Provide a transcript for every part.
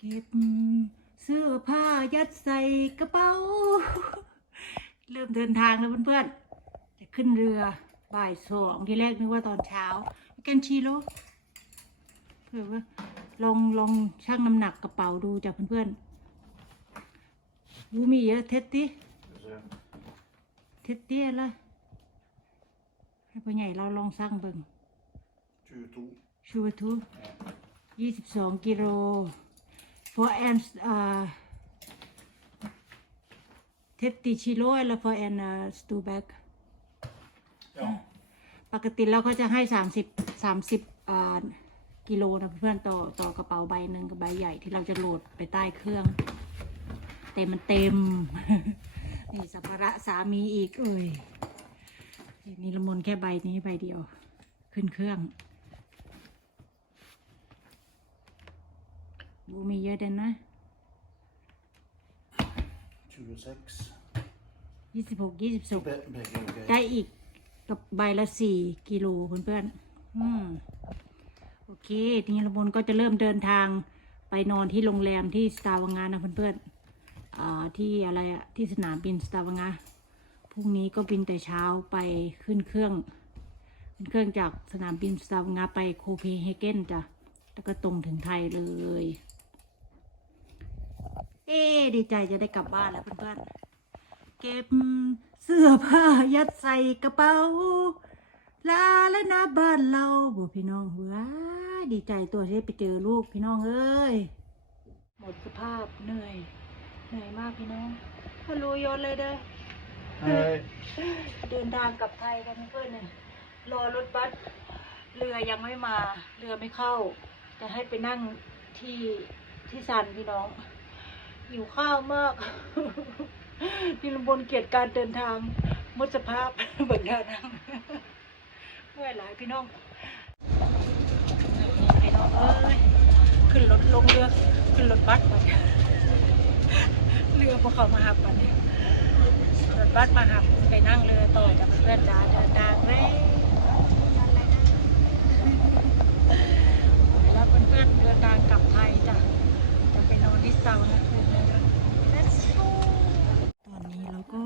เก็บเสื้อผ้ายัดใส่กระเป๋า เริ่มเดินทางแล้วเพื่อนๆ จะขึ้นเรือบ่ายสองที่แรกนึกว่าตอนเช้าแกนชีโร่เผื่อว่าลองลองชั่งน้ำหนักกระเป๋าดูจากเพื่อนๆรู้มีเยอะเท็ดดิเท็ดเตี้ยละให้พ่อใหญ่เราลองสั่งเบิ่ง 22. ชูทูยี่สิบสองกิโล for and อ่าเทตติชิโร่แล้ว for and สตูแบก Ja. ปกติแล้วเขาจะให้สามสิบสามสิบอ่ากิโลนะเพื่อนต่อต่อกระเป๋าใบหนึ่งกับใบใหญ่ที่เราจะโหลดไปใต้เครื่องแต่มันเต็ม นี่สัมภาระสามีอีกเอ้ยนี่ละมนแค่ใบนี้ใบเดียว ขึ้นเครื่อง บูมีเยอะเด่นนะ 26. ยี่สิบหกยี่สิบสอง Be- Begge er ได้ greit. อีกกับใบละสี่กิโลเพื่อนๆอืมโอเค ทีนี้ละมนก็จะเริ่มเดินทางไปนอนที่โรงแรมที่สตาร์วังงานะเพื่อนๆอ่าที่อะไรอะที่สนามบินสตาร์วังงาพรุ่งนี้ก็บินแต่เช้าไปขึ้นเครื่องขึ้นเครื่องจากสนามบินสตาร์วังงาไปโคเปนเฮเกนจ้ะแล้วก็ตรงถึงไทยเลย เอ๊ดีใจจะได้กลับบ้านแล้วเพื่อนๆ เก็บเสื้อผ้ายัดใส่กระเป๋า ลาแล้วนะบ้านเราบ่พี่น้องว้าดีใจตัวที่ไปเจอลูกพี่น้องเอ้ย หมดสภาพเหนื่อย เหนื่อยมากพี่น้องฮัลโหลยนเลยเด้อ Hej. เดินทางกลับไทยกันเพื่อนเนี่ยรอรถบัสเรือยังไม่มา เรือไม่เข้า จะให้ไปนั่งที่ที่ซันพี่น้อง หิวข้าวมากพี่ลำบนเกียรติการเดินทางมดสภาพเบิกเดินทางเมื่อยหลายพี่น้องพี่น้องเอ้ยขึ้นรถลงเรือขึ้นรถบัสมาเรือพวกเขามาหับกันเนี่ยรถบัสมาหับไปนั่งเรือต่อจากเพื่อนดาเดินทางแล้วแล้วเพื่อนๆเดินทางกลับไทยจ้ะจะไปนอนที่เซานะคืนนี้ Let's go ตอนนี้เราก็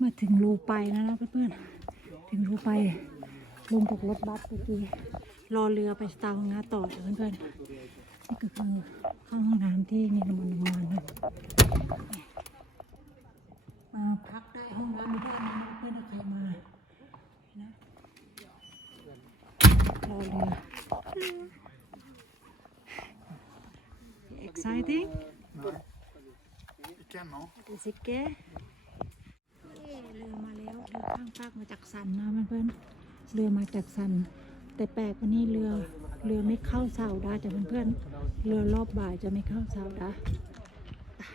มาถึงรูไปแล้วนะเพื่อนๆ ถึงรูไปลงจากรถบัสเมื่อกี้รอเรือไปสตาร์งาต่อเพื่อนๆ นี่ก็คือเข้าห้องน้ำที่นี่มันนอนมาพักได้ห้องน้ำมีได้นะเพื่อนใครมานะรอเรือ exciting Ikke ennå. ดูสิแก เรือมาแล้วเรือข้างฟากมาจากสันนะเพื่อนๆเรือมาจากสัน แต่แปลกวันนี้เรือเรือไม่เข้าเสาด้จ้ะเพื่อนๆเรือรอบบ่ายจะไม่เข้าเสาด้อะ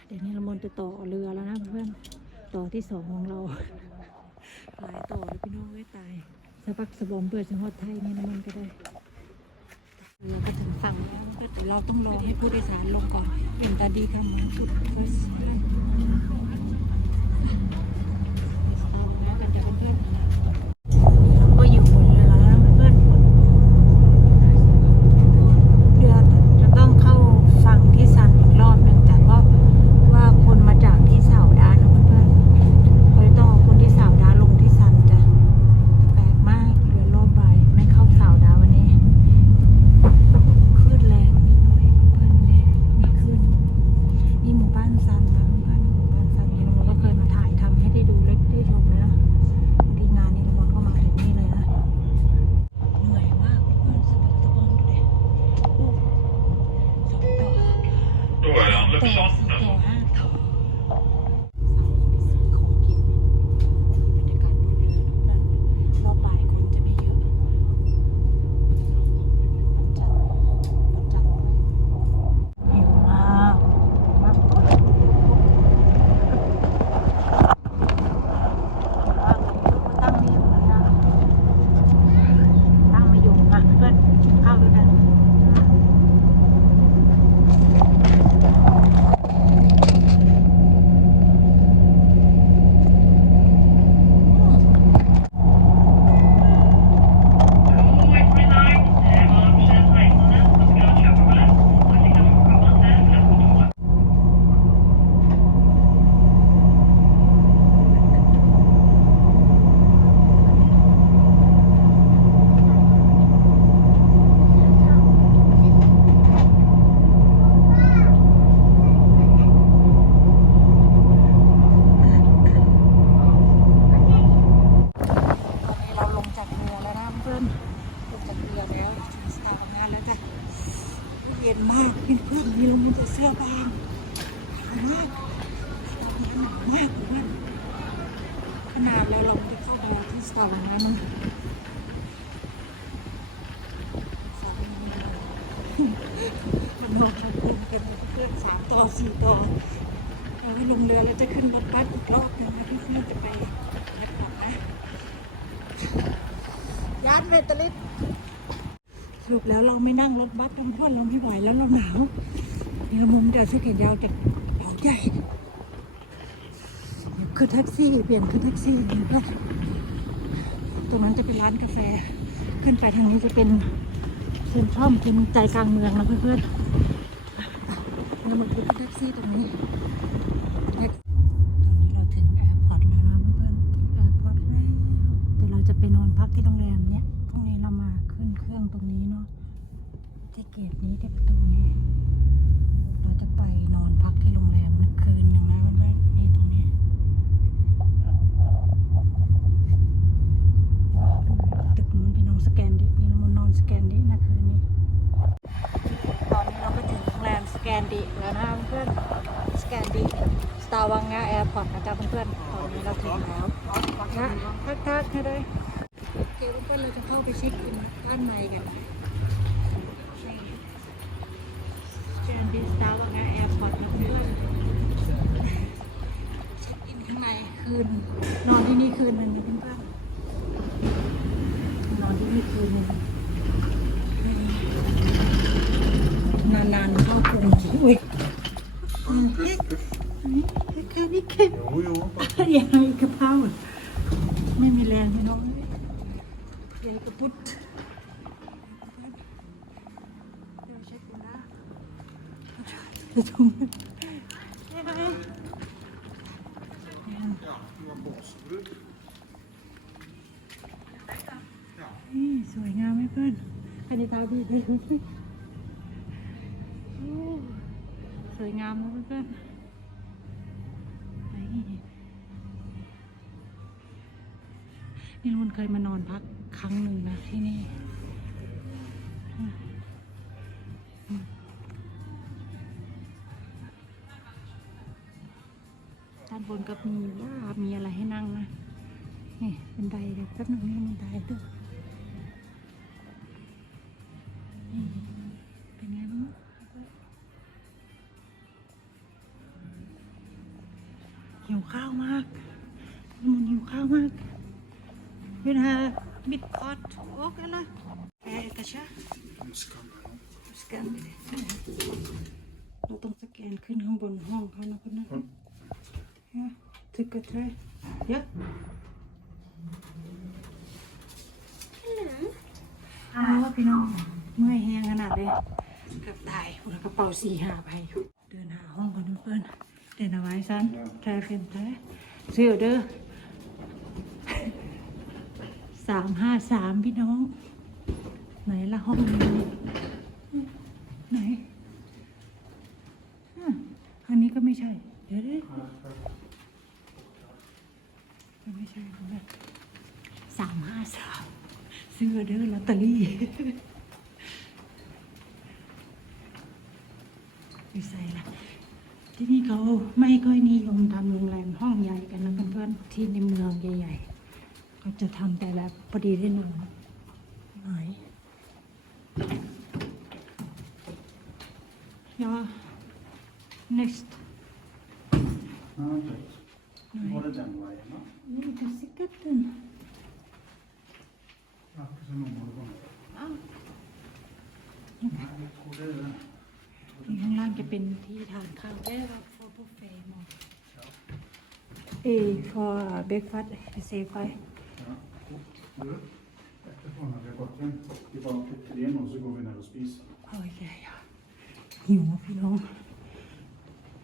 เดี๋ยวนี้เรามนจะต่อเรือแล้วนะเพื่อนๆต่อที่สองของเราหลายต่อเลยพี่น้องไว้ยตายสะพักสะบอมเปิดจังหวัดไทยนี่นะมันก็ได้เรือก็ถึงฝั่งแล้วเพื่อนเราต้องรอให้ผู้โดยสารลงก่อนเป็นตาดีคำมาสุด มันนอนกันเป็นเพื่อนสามต่อสี่ต่อเราลงเรือแล้วจะขึ้นรถบัสอีกรอบหนึงนะที่เพื่อนจะไปนัดกลับนะยานเวตาลิสสรุปแล้วเราไม่นั่งรถบัสน้ำท่อนเราไม่ไหวแล้วเราหนาวนี่เรามุมเดี๋ยวเสื้อแขนยาวจากหอใหญ่คือแท็กซี่เปลี่ยนคือแท็กซี่นี่ก็ตรงนั้นจะเป็นร้านกาแฟ ขึ้นไปทางนี้จะเป็น เซ็นทรัลเป็นใจกลางเมืองนะเพื่อนๆเรามาขึ้นแท็กซี่ตรงนี้ตรงนี้เราถึงแคมป์พอดนะเพื่อนๆแตแล้วเราจะไปนอนพักที่โรงแรมเนี้ยพรุ่งนี้เรามาขึ้นเครื่องตรงนี้เนาะที่เกตนี้ที่ประตูนี้ เราจะไปนอนพักที่โรงแรมนะคืนหนึ่งนะเพื่อนๆนี่ตรงนี้ ตึกนู้นพี่น้องสแกนดิมีน้ำนอนสแกนดินะคืนนี้ ตอนนี้เราก็ถึงโรงแรมสแกนดิแล้วนะเพื่อนสแกนดิสตาร์วังงาแอร์พอร์ตนะจ๊ะเพื่อน ครับถึงแล้วนะทักทักๆให้เลยโอเคเพื่อนๆเราจะเข้าไปเช็คอินด้านในกันสแกนดิสตาร์วังงาแอร์พอร์ตนะเพื่อนๆเช็คอินข้างในคืน นอนที่นี่คืนหนึงนะเพื่อนๆนอนที่นี่คืนหนึง นานๆเข้ากรุงอุ้ยเฮ้ยเฮ้ยแค่นี้แค่ Jo, jo. ยังไงกระเพราไม่มีแรงพี่น้องเลยใหญ่กระปุดเดี๋ยวเช็คดูนะจะทุ่ม Ja, det var båsbruk. นี่สวยงามไหมเพื่อนอันนี้เท้าดีดีโอ้สวยงามนะเพื่อนๆนี่นี่ลุนเคยมานอนพักครั้งหนึ่งนะที่นี่ด้านบนก็มีว่า ไดเลยแป๊บนึงนี่บันไดด้วยนี่เป็นไงบ้างหิวข้าวมากมันหิวข้าวมากเวลาบิดพอดโอ้กันละแอร์กระชะ Nu ska man. สแกนไปเลยเราต้องสแกนขึ้นข้างบนห้องเขานะคุณนะเนี่ยถึกกระเทยเยอะ อ้าวพี่น้องเมื่อยแห้งขนาดเลยเกือบตายคุณกระเป๋าสี่ห้าใบเดินหาห้องกันเพื่อนเดินเอาไว้ซันแทรเป็นแท้เสื้อเด้อสามห้าสามพี่น้อง ไหนละห้องนี้ไหนอันนี้ก็ไม่ใช่ เดี๋ยวดิไม่ใช่คุณแม่สามห้าสาม ซื้อเด้อลอตเตอรี่ไม่ใส่ละที่นี่เขาไม่ค่อยนิยมทำโรงแรมห้องใหญ่กันนะเพื่อนๆที่ในเมืองใหญ่ๆเขาจะทำแต่แบบพอดีได้นอนหน่อย Ja, next. Ja, okej. Var det den vägen? va? Nej, det är säkert den. Ja, så nog var det bara. Ah. Nej, jag tror det är det. ข้างล่างจะเป็นที่ทานข้าวได้ว่า for buffet มองเอ for breakfast เซฟไป Ja. Du, eftersom har vi gått in tillbaka till det och så går vi ner och spiser. โอเคค่ะหิวพี่น้อง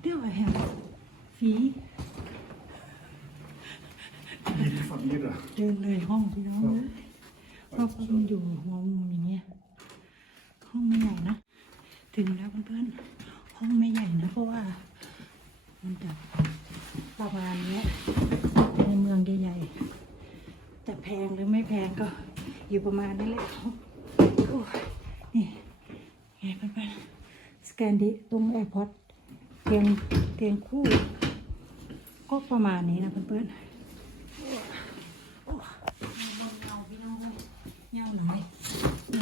เดี๋ยวแฮมฟรี Lite familj. เดินเเราะว่ามันอยู่หัวมุมอย่างเงี้ยห้องไม่ใหญ่นะ ถึงแล้วเพื่อนๆห้องไม่ใหญ่นะ เพราะว่า มันจะประมาณเนี้ยในเมืองใหญ่ๆแต่แพงหรือไม่แพงก็อยู่ประมาณนี้แหละโอ้ยนี่ไงเพื่อนๆสแกนดิตรงแอร์พอร์ตเตียงเตียงคู่ ก็ประมาณนี้นะเพื่อนๆโอ้โอ้ลมเงาพี่น้องเลย เงาหลาย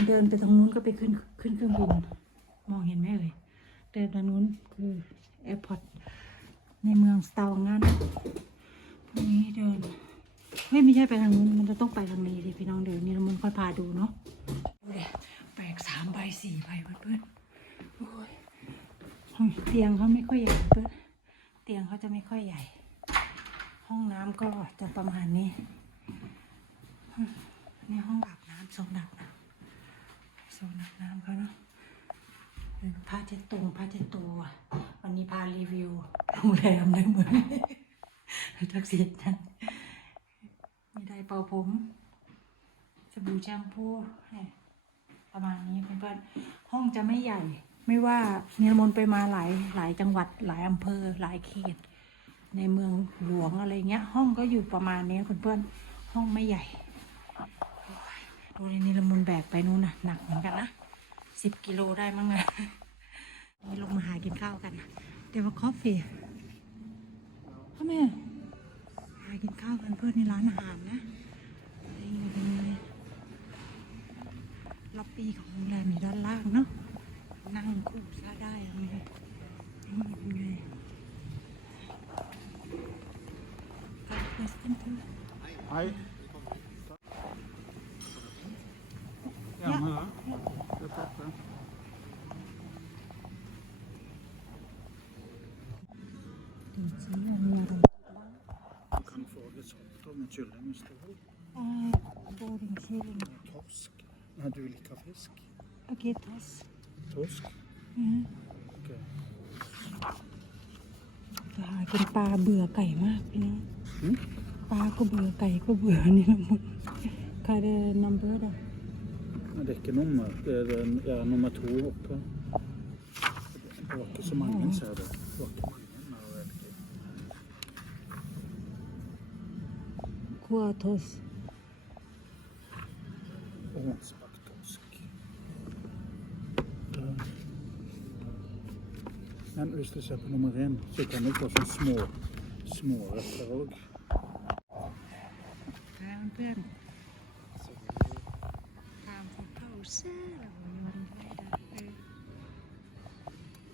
เดินไปตรงนู้นก็ไปขึ้นขึ้นเครื่องบินมองเห็นไหมเอ่ยเดินทางนู้นคือแอร์พอร์ตในเมืองสตาวังงานพรุ่งนี้เดินเฮ้ยไม่ใช่ไปทางนู้นมันจะต้องไปทางนี้ดิพี่น้องเดินนี่เรามันค่อยพาดูเนาะดูดิแปลกสามใบสี่ใบเพื่อนโอ้ยเตียงเขาไม่ค่อยใหญ่เพื่อนเตียงเขาจะไม่ค่อยใหญ่ ห้องน้ำก็จะประมาณนี้ในห้องอาบำโซนอาบน้ำโซนอาบน้ำเขาเนาะผ้าเช็ดตรงผ้าเช็ดตัววันนี้พารีวิวโรงแรมในเมืองทักษิณนะมีไดเป่าผมสบู่แชมพูเนี่ยประมาณนี้เพื่อนๆห้องจะไม่ใหญ่ไม่ว่าเนรมนไปมาหลายหลายจังหวัดหลายอำเภอหลายเขต ในเมืองหลวงอะไรเงี้ย ห้องก็อยู่ประมาณนี้เพื่อนๆห้องไม่ใหญ่ ดูในนิรมนแบกไปนู่นนะหนักเหมือนกันนะสิบกิโลได้มั้งนะนี่ลงมาหากินข้าวกันเดี๋ยวว่าคอฟฟี่พ่อแม่หากินข้าวกันเพื่อนในร้านอาหารนะนี่เป็นล็อบบี้ของโรงแรมอยู่ด้านล่างเนาะนั่งคู่ซะได้อะไรนี่เป็นไงการเพื่อนเพื่อน Hej. med kylling hvis du vil. อ่าโบริงเชลิง Torsk. Nei, du liker fisk? โอเคทอส Torsk? อืม Ok. จะหากินปลาเบื่อไก่มากพี่น้อง Mm? ปลาก็เบื่อไก่ก็เบื่อนี่ละหมดใครได้นัมเบอร์ด Men det er ikke nummer. Det er den, ja, nummer to oppe. Det var ikke så mange, ser du. Det var ikke Men hvis du ser på nummer én, så kan du få sånne små, små retter òg. เพื่อนตามของเขาเซ่แล้วก็ยอนไว้ได้เออ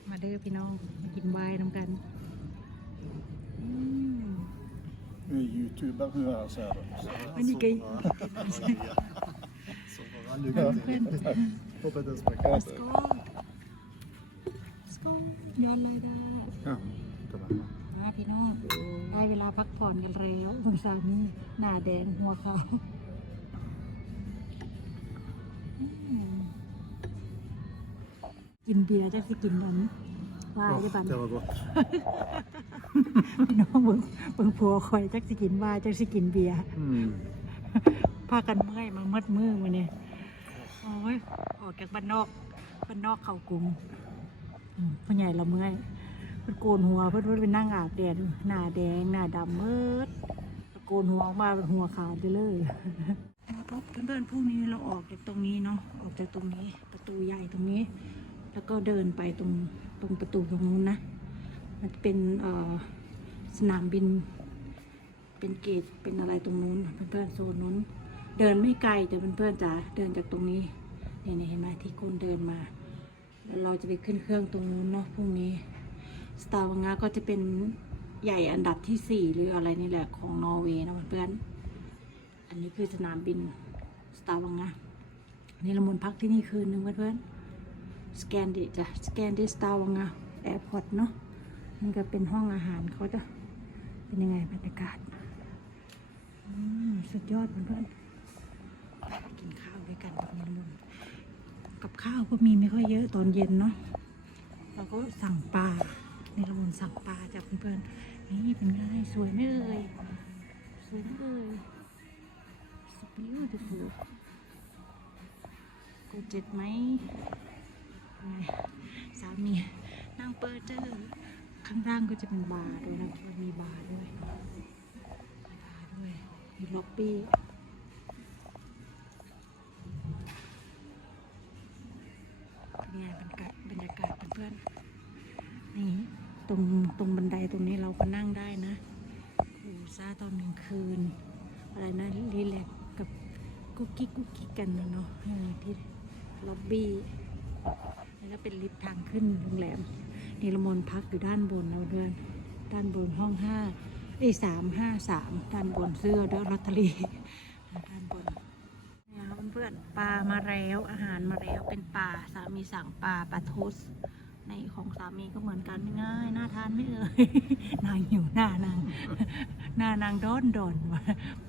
มาเด้อพี่น้องมากินไวน์นำกันอืม Hun er YouTuber, hun her, ser du. Men ikke Så var han เพื่อน lykke เพื่อน Håper det ส smaker. กอสกอย้อนเลยได้ Ja, det var det. มาพี่น้องได้เวลาพักผ่อนกันแล้วคุณสามีหน้าแดงหัวขาวอืมกินเบียร์จะสิกินนั้น ว่าได้บัน Det var godt. พี่น้องเบิ่งเบิ่งผัวคอยจักสิกินว่าจักสิกินเบียร์ Mm. พากันเมื่อยมาเมดมือมาเนี่ยโอ้ยออกจากบ้านนอกบ้านนอกเข้ากรุงอืมพ่อใหญ่เราเมื่อยเพิ่นโกนหัวเพิ่นเพิ่นไปนั่งอาบแดดหน้าแดงหน้าดำมืดโกนหัวออกมาเป็นหัวขาดไปเลยปุ๊บเพื่อนๆพรุ่งนี้เราออกจากตรงนี้เนาะออกจากตรงนี้ ประตูใหญ่ตรงนี้ แล้วก็เดินไปตรง ตรงประตูตรงนู้นนะ มันเป็นสนามบิน เป็นเกตเป็นอะไรตรงนู้นเพื่อนๆโซนนู้น เดินไม่ไกลแต่เพื่อนๆจ๋าเดินจากตรงนี้นี่นี่เห็นไหมที่คุณเดินมาแล้วเราจะไปขึ้นเครื่องตรงนู้นเนาะพรุ่งนี้สตาร์วังงาก็จะเป็นใหญ่อันดับที่สี่หรืออะไรนี่แหละของนอร์เวย์นะเพื่อนๆอันนี้คือสนามบินสตาร์วังงานี่เรามนพักที่นี่คืนหนึ่งเพื่อนๆ สแกนดิจ้ะสแกนดิสตาวังงาแอร์พอร์ตเนาะมันก็เป็นห้องอาหารเขาจะเป็นยังไงบรรยากาศอืมสุดยอดเพื่อนๆกินข้าวด้วยกันกับเย็นลุนกับข้าวก็มีไม่ค่อยเยอะตอนเย็นเนาะเราก็สั่งปลาในละมุนสั่งปลาจากเพื่อนๆนี่เป็นไงสวยไหมเอ่ยสวยไหมเอ่ยสุดยอดเลยกดเจ็ดไหม สามีนั่งเปิดเจอข้างล่างก็จะเป็นบาร์ด้วยนะมีบาร์ด้วยบาร์ด้วยมีล็อบบี้เป็นไงบรรยากาศบรรยากาศเพื่อนๆนี่ตรงตรงบันไดตรงนี้เราก็นั่งได้นะอู่ซาตอนกลางคืน อะไรนะรีแลกกับกุ๊กกิ๊กกุ๊กกิ๊กกันนะเนาะที่ล็อบบี้ ก็เป็นลิฟต์ทางขึ้นโรงแรมนิรมนพักอยู่ด้านบนเราเดินด้านบนห้องห้าไอ้สามห้าสามด้านบนเสื้อเดอลอตเตอรี่ด้านบนเนี่ยคเพื่อนๆปลามาแล้วอาหารมาแล้วเป็นปลาสามีสั่งปลาปลาทุสในของสามีก็เหมือนกันง่ายน่าทานไม่เอ่ยนางหิวหน้านางหน้านางโดอนดนวะ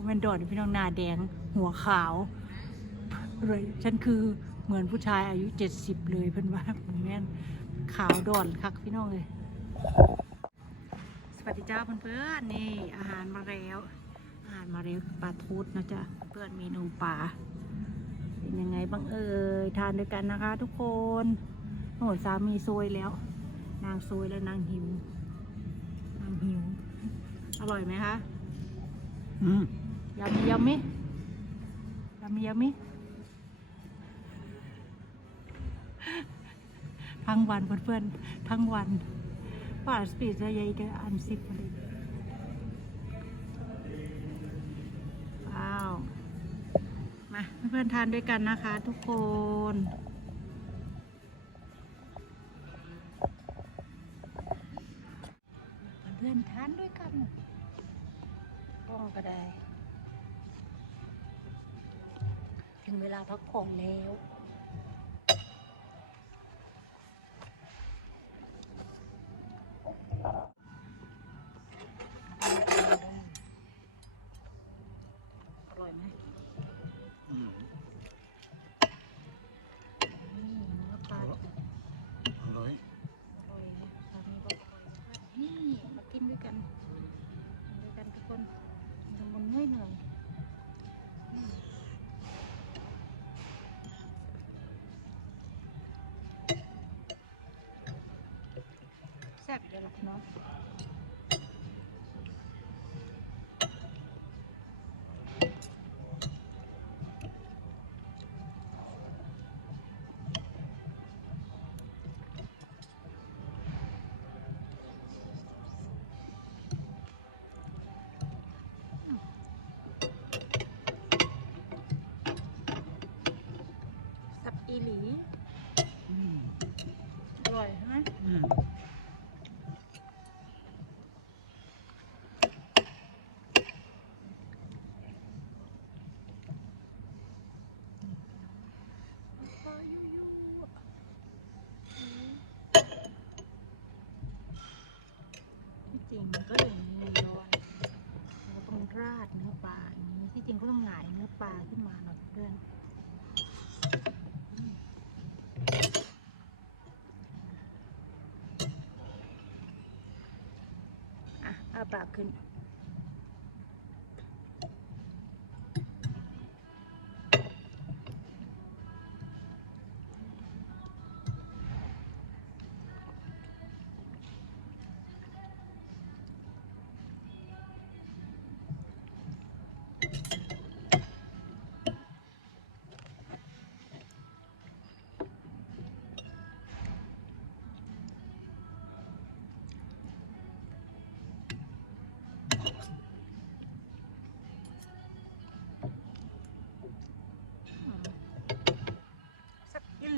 มันดนพี่น้องหน้าแดงหัวขาวเลยฉันคือ เหมือนผู้ชายอายุเจ็ดสิบเลยเพิ่นว่าแม่นขาวดอนคักพี่น้องเลย สวัสดีจ้าเพื่อนๆนี่อาหารมาแล้วอาหารมาแล้วปลาทูดนะจ๊ะเพื่อนเมนูปลาเป็นยังไงบ้างเอ่ยทานด้วยกันนะคะ ทุกคนโอ้สามีซวยแล้ว นางซวยแล้วนางหิว นางหิว อร่อยไหมคะ Mm. ยำยำมิยำยำมิ ทั้งวันเพื่อนๆทั้งวันป่าสปีดจะใหญ่กันอันสิบเลยว้าว มาเพื่อนๆทานด้วยกันนะคะทุกคนเพื่อนทานด้วยกันต้องก็ได้ ถึงเวลาพักผ่อนแล้ว แซ่บเมันก็อย่างนี้ย้อนเราต้องราดเนื้อปลาอย่างนี้ที่จริงก็ต้องหงายเนื้อปลาขึ้นมาหน่อยเพื่อนอะเอาปากขึ้น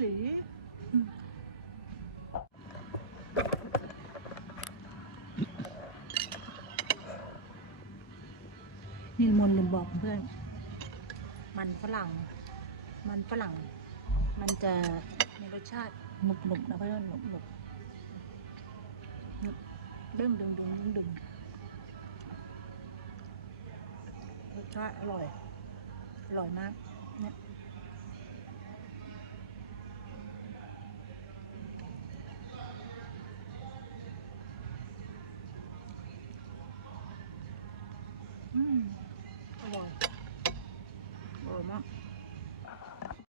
หลีนิลมนลืมบอกเพื่อน มันฝรั่ง มันฝรั่ง มันจะมีรสชาติหนุบหนุบนะเพื่อนหนุบหนุบหนุบดึงดึงดึงดึงดึงรสชาติอร่อย อร่อยมากเนี่ย